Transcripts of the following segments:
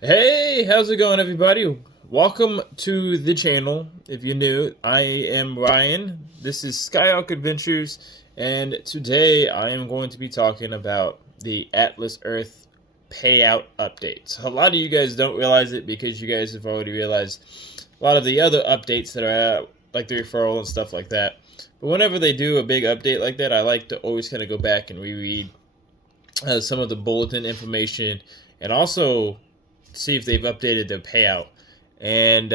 Hey, how's it going, everybody? Welcome to the channel. If you're new, I am Ryan. This is SkyHawk Adventures, and today I am going to be talking about the Atlas Earth payout updates. A lot of you guys don't realize it because you guys have already realized a lot of the other updates that are out, like the referral and stuff like that. But whenever they do a big update like that, I like to always kind of go back and reread some of the bulletin information and also see if they've updated their payout. And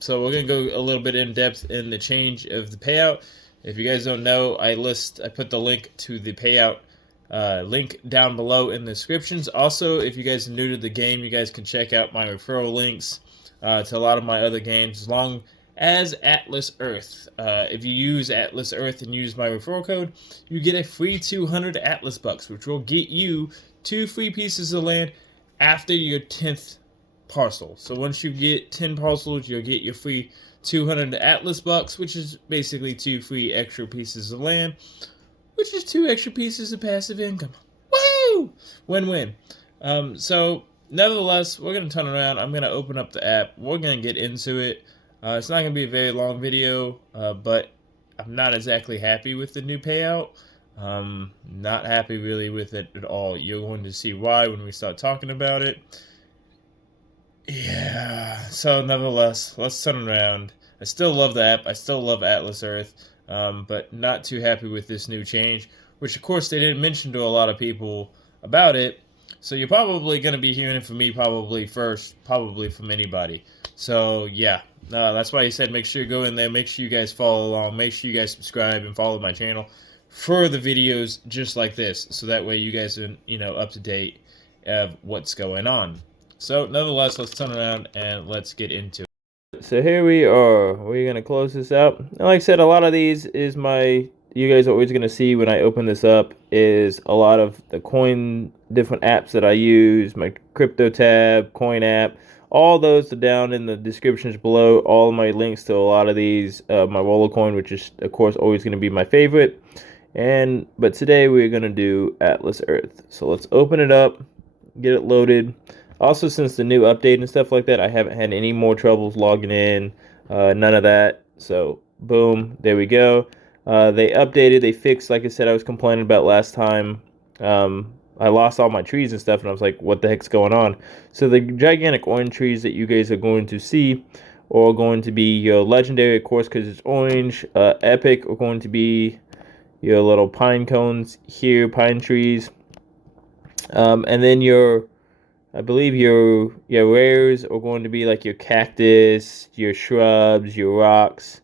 so we're gonna go a little bit in depth in the change of the payout. If you guys don't know, I put the link to the payout link down below in the descriptions. Also, if you guys are new to the game, you guys can check out my referral links to a lot of my other games, as long as Atlas Earth. If you use Atlas Earth and use my referral code, you get a free 200 Atlas bucks, which will get you 2 free pieces of land after your 10th parcel. So once you get 10 parcels, you'll get your free 200 Atlas bucks, which is basically 2 free extra pieces of land, which is 2 extra pieces of passive income. Woo! Win-win. So nevertheless, we're going to turn around. I'm going to open up the app. We're going to get into it. It's not going to be a very long video, but I'm not exactly happy with the new payout. Not happy really with it at all. You're going to see why when we start talking about it. Yeah, so nevertheless, let's turn around. I still love the app. I still love Atlas Earth, but not too happy with this new change, which of course they didn't mention to a lot of people about it. So you're probably going to be hearing it from me probably first, probably from anybody. So yeah, that's why he said make sure you go in there, make sure you guys follow along, make sure you guys subscribe and follow my channel for the videos just like this, so that way you guys are up to date of what's going on. So nevertheless, let's turn around and let's get into it. So here we are. We're gonna close this out. And like I said, a lot of these is you guys are always gonna see when I open this up is a lot of the coin different apps that I use, my crypto tab, coin app. All those are down in the descriptions below. All my links to a lot of these, my roller coin, which is of course always gonna be my favorite. But today we're gonna do Atlas Earth. So let's open it up, get it loaded. Also, since the new update and stuff like that, I haven't had any more troubles logging in. None of that. So boom, there we go. They updated, they fixed, like I said, I was complaining about last time. I lost all my trees and stuff, and I was like, what the heck's going on? So the gigantic orange trees that you guys are going to see are going to be your legendary, of course, because it's orange. Epic are going to be your little pine cones here, pine trees. And then I believe your rares are going to be like your cactus, your shrubs, your rocks.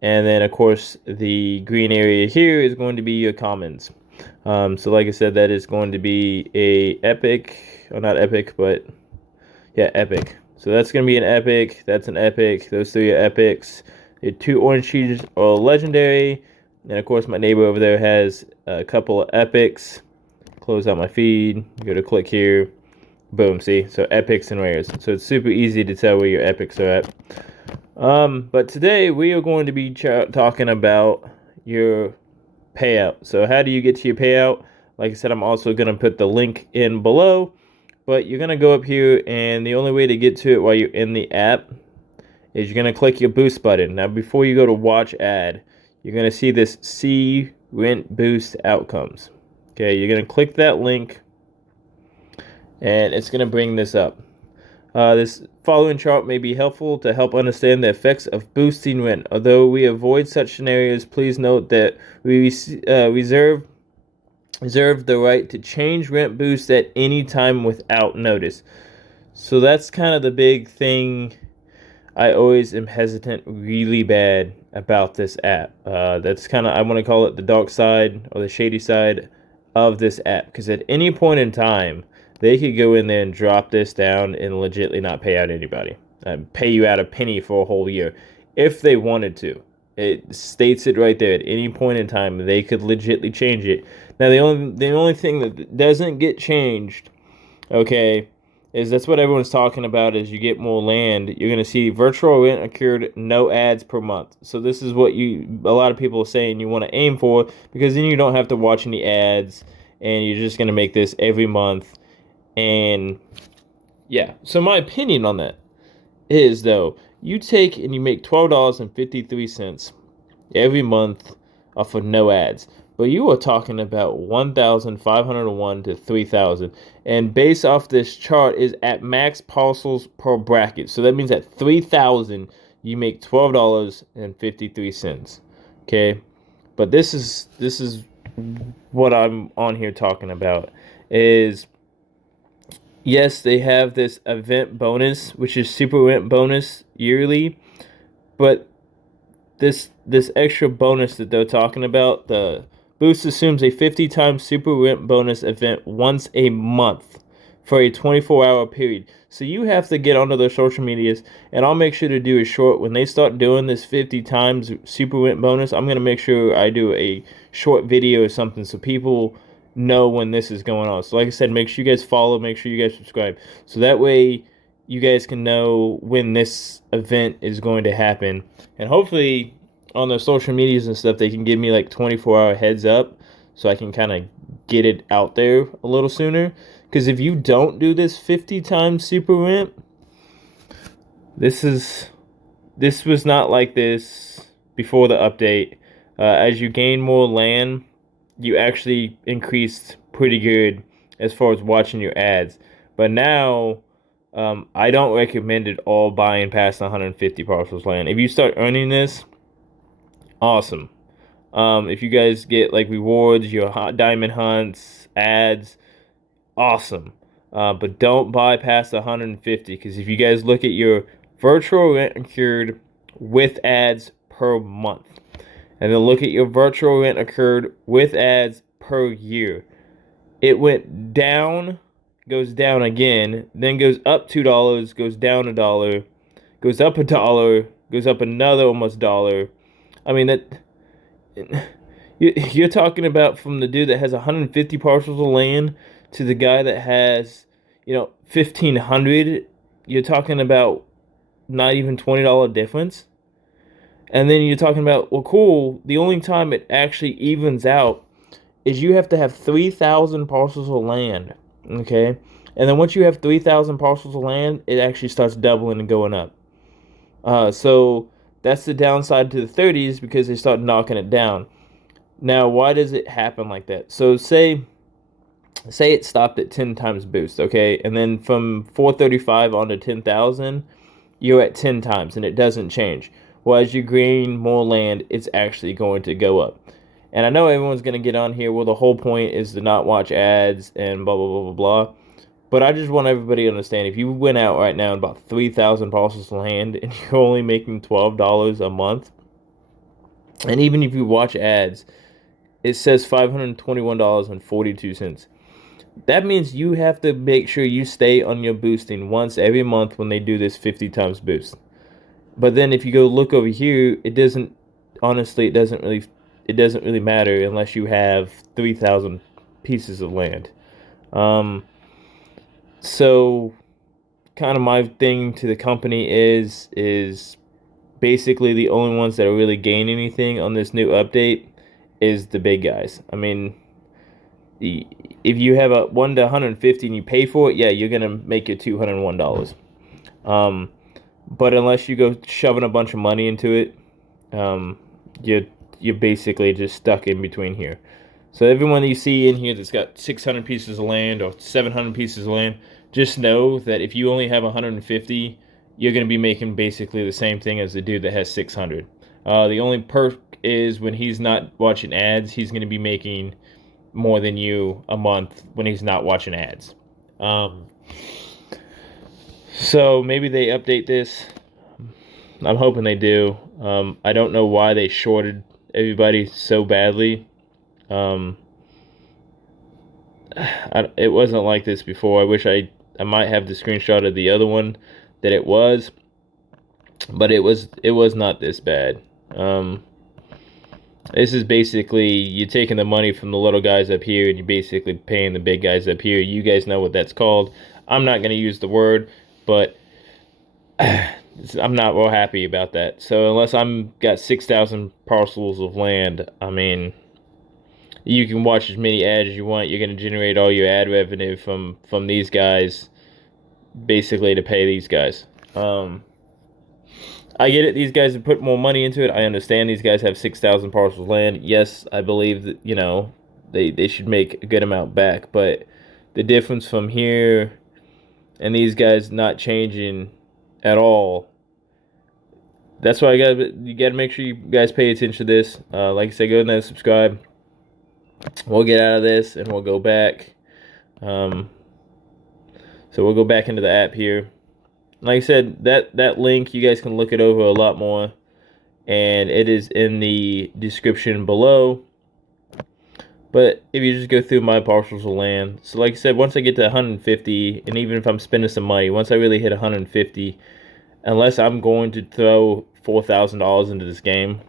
And then, of course, the green area here is going to be your commons. So like I said, that is going to be a epic, or not epic, but yeah, epic. So that's going to be an epic. That's an epic. Those three are epics. The 2 orange trees are legendary. And of course, my neighbor over there has a couple of epics. Close out my feed. Go to click here. Boom, see? So epics and rares. So it's super easy to tell where your epics are at. But today we are going to be talking about your payout. So how do you get to your payout? Like I said, I'm also going to put the link in below. But you're going to go up here, and the only way to get to it while you're in the app is you're going to click your boost button. Now, before you go to watch ad, you're going to see this see rent boost outcomes. Okay, you're going to click that link, and it's going to bring this up. This following chart may be helpful to help understand the effects of boosting rent. Although we avoid such scenarios, please note that we reserve the right to change rent boost at any time without notice. So that's kind of the big thing. I always am hesitant really bad about this app. That's kind of, I want to call it the dark side or the shady side of this app, because at any point in time they could go in there and drop this down and legitimately not pay out anybody, pay you out a penny for a whole year if they wanted to. It states it right there. At any point in time they could legitimately change it. Now the only thing that doesn't get changed, okay, is that's what everyone's talking about. As you get more land, you're going to see virtual rent occurred, no ads per month. So this is what a lot of people are saying you want to aim for, because then you don't have to watch any ads, and you're just going to make this every month. And Yeah. So my opinion on that is, though, you take and you make $12.53 every month off of no ads. But you are talking about 1,501 to 3,000. And based off this chart is at max parcels per bracket. So that means at 3,000 you make $12.53. Okay? But this is what I'm on here talking about is, yes, they have this event bonus, which is super event bonus yearly, but this extra bonus that they're talking about, the boost assumes a 50 times super rent bonus event once a month for a 24-hour period. So you have to get onto their social medias, and I'll make sure to do a short when they start doing this 50 times super rent bonus. I'm gonna make sure I do a short video or something so people know when this is going on. So like I said, make sure you guys follow, make sure you guys subscribe, so that way you guys can know when this event is going to happen. And hopefully on their social medias and stuff, they can give me like 24-hour heads up so I can kind of get it out there a little sooner. Because if you don't do this 50 times super rent, this was not like this before the update. As you gain more land, you actually increased pretty good as far as watching your ads. But now, I don't recommend it all buying past 150 parcels land. If you start earning this, awesome. If you guys get like rewards, your diamond hunts, ads, awesome. But don't buy past 150, because if you guys look at your virtual rent occurred with ads per month, and then look at your virtual rent occurred with ads per year, it went down, goes down again, then goes up $2, goes down $1, goes up $1, goes up another almost dollar. I mean, that you're talking about from the dude that has 150 parcels of land to the guy that has, 1,500. You're talking about not even $20 difference. And then you're talking about, well, cool, the only time it actually evens out is you have to have 3,000 parcels of land, okay? And then once you have 3,000 parcels of land, it actually starts doubling and going up. So that's the downside to the 30s, because they start knocking it down. Now, why does it happen like that? So say it stopped at 10 times boost, okay? And then from 435 on to 10,000, you're at 10 times and it doesn't change. Well, as you gain more land, it's actually going to go up. And I know everyone's going to get on here, well, the whole point is to not watch ads and blah, blah, blah, blah, blah. But I just want everybody to understand, if you went out right now and bought 3,000 parcels of land and you're only making $12 a month, and even if you watch ads, it says $521.42. That means you have to make sure you stay on your boosting once every month when they do this 50 times boost. But then if you go look over here, it doesn't really matter unless you have 3,000 pieces of land. So kind of my thing to the company is basically the only ones that are really gaining anything on this new update is the big guys. I mean, if you have a 1 to 150 and you pay for it, yeah, you're gonna make your $201. But unless you go shoving a bunch of money into it, you're basically just stuck in between here. So everyone you see in here that's got 600 pieces of land or 700 pieces of land, just know that if you only have 150, you're going to be making basically the same thing as the dude that has 600. The only perk is when he's not watching ads, he's going to be making more than you a month when he's not watching ads. So maybe they update this. I'm hoping they do. I don't know why they shorted everybody so badly. It wasn't like this before. I wish I might have the screenshot of the other one that it was, but it was not this bad. This is basically you taking the money from the little guys up here and you're basically paying the big guys up here. You guys know what that's called. I'm not going to use the word, but I'm not real happy about that. So unless I'm got 6,000 parcels of land, I mean, you can watch as many ads as you want. You're going to generate all your ad revenue from these guys basically to pay these guys. I get it. These guys have put more money into it. I understand these guys have 6,000 parcels of land. Yes, I believe that, they should make a good amount back. But the difference from here and these guys not changing at all, that's why you got to make sure you guys pay attention to this. Like I said, go ahead and subscribe. We'll get out of this and we'll go back. So we'll go back into the app here. Like I said, that link, you guys can look it over a lot more, and it is in the description below. But if you just go through my parcels of land, so like I said, once I get to 150, and even if I'm spending some money, once I really hit 150, unless I'm going to throw $4,000 into this game,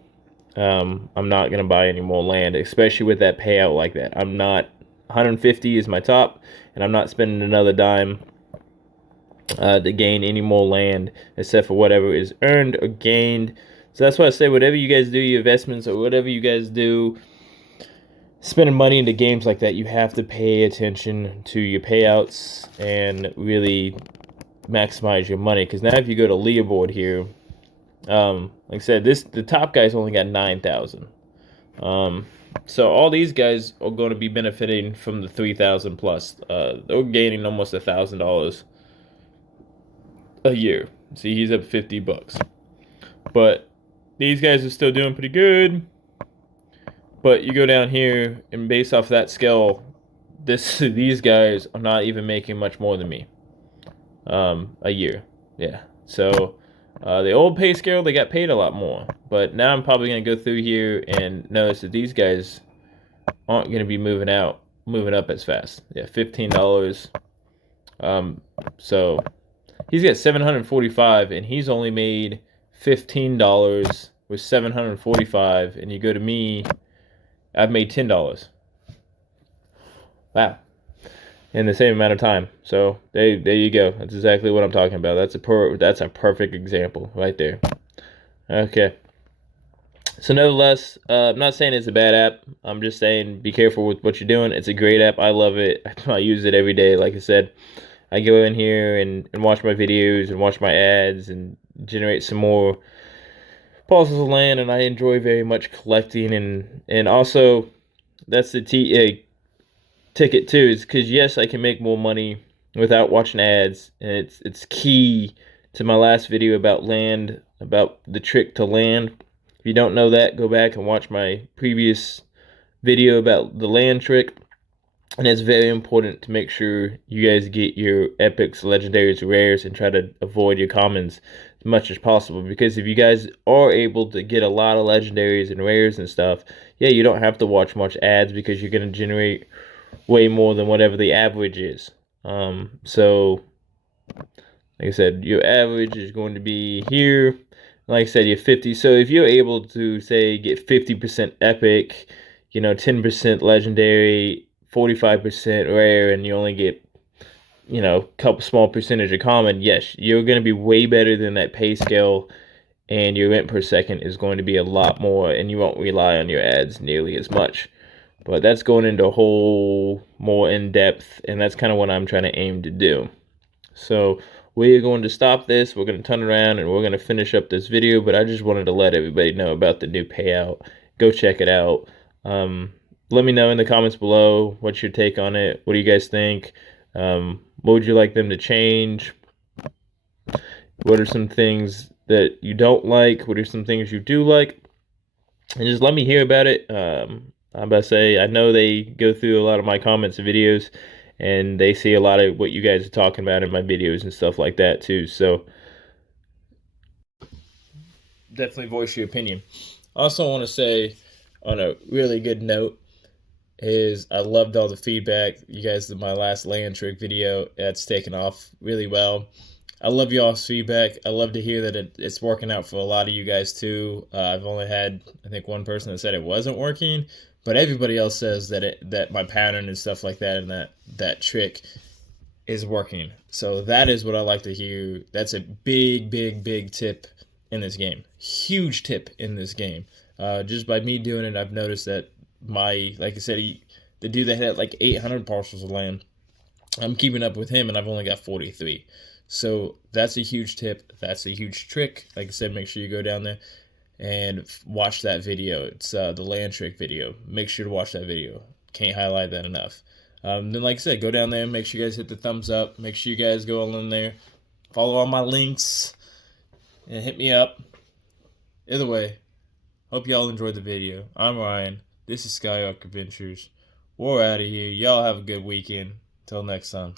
I'm not going to buy any more land, especially with that payout like that. 150 is my top, and I'm not spending another dime to gain any more land except for whatever is earned or gained. So that's why I say, whatever you guys do, your investments or whatever you guys do, spending money into games like that, you have to pay attention to your payouts and really maximize your money. Because now if you go to leaderboard here, like I said, the top guy's only got 9,000. So all these guys are going to be benefiting from the 3,000 plus. They're gaining almost $1,000 a year. See, he's up $50. But these guys are still doing pretty good. But you go down here, and based off that scale, these guys are not even making much more than me a year. Yeah. So the old pay scale, they got paid a lot more. But now I'm probably going to go through here and notice that these guys aren't going to be moving up as fast. Yeah, $15. So he's got 745, and he's only made $15 with 745. And you go to me, I've made $10. Wow. In the same amount of time. So there you go. That's exactly what I'm talking about. That's a perfect example right there. Okay. So nevertheless, I'm not saying it's a bad app. I'm just saying be careful with what you're doing. It's a great app. I love it. I use it every day. Like I said, I go in here and watch my videos and watch my ads and generate some more parcels of land, and I enjoy very much collecting, and also that's the ticket too, is because yes, I can make more money without watching ads, and it's key to my last video about land, about the trick to land. If you don't know that, go back and watch my previous video about the land trick. And it's very important to make sure you guys get your epics, legendaries, rares, and try to avoid your commons as much as possible. Because if you guys are able to get a lot of legendaries and rares and stuff, yeah, you don't have to watch much ads because you're going to generate way more than whatever the average is. So, like I said, your average is going to be here. Like I said, you're 50. So if you're able to, say, get 50% epic, 10% legendary, 45% rare, and you only get, a couple small percentage of common, yes, you're going to be way better than that pay scale, and your rent per second is going to be a lot more, and you won't rely on your ads nearly as much. But that's going into a whole more in-depth, and that's kind of what I'm trying to aim to do. So we're going to stop this. We're going to turn around, and we're going to finish up this video, but I just wanted to let everybody know about the new payout. Go check it out. Let me know in the comments below what's your take on it. What do you guys think? What would you like them to change? What are some things that you don't like? What are some things you do like? And just let me hear about it. I'm about to say, I know they go through a lot of my comments and videos, and they see a lot of what you guys are talking about in my videos and stuff like that too. So definitely voice your opinion. I also want to say, on a really good note, is I loved all the feedback. You guys did my last land trick video. That's taken off really well. I love y'all's feedback. I love to hear that it's working out for a lot of you guys too. I've only had, I think, one person that said it wasn't working, but everybody else says that my pattern and stuff like that, and that trick is working. So that is what I like to hear. That's a big, big, big tip in this game. Huge tip in this game. Just by me doing it, I've noticed that like I said, the dude that had like 800 parcels of land, I'm keeping up with him, and I've only got 43. So that's a huge tip. That's a huge trick. Like I said, make sure you go down there and watch that video. It's the land trick video. Make sure to watch that video. Can't highlight that enough. Then, like I said, go down there and make sure you guys hit the thumbs up. Make sure you guys go on in there, follow all my links, and hit me up. Either way, hope y'all enjoyed the video. I'm Ryan. This is XYO Adventures. We're out of here. Y'all have a good weekend. Till next time.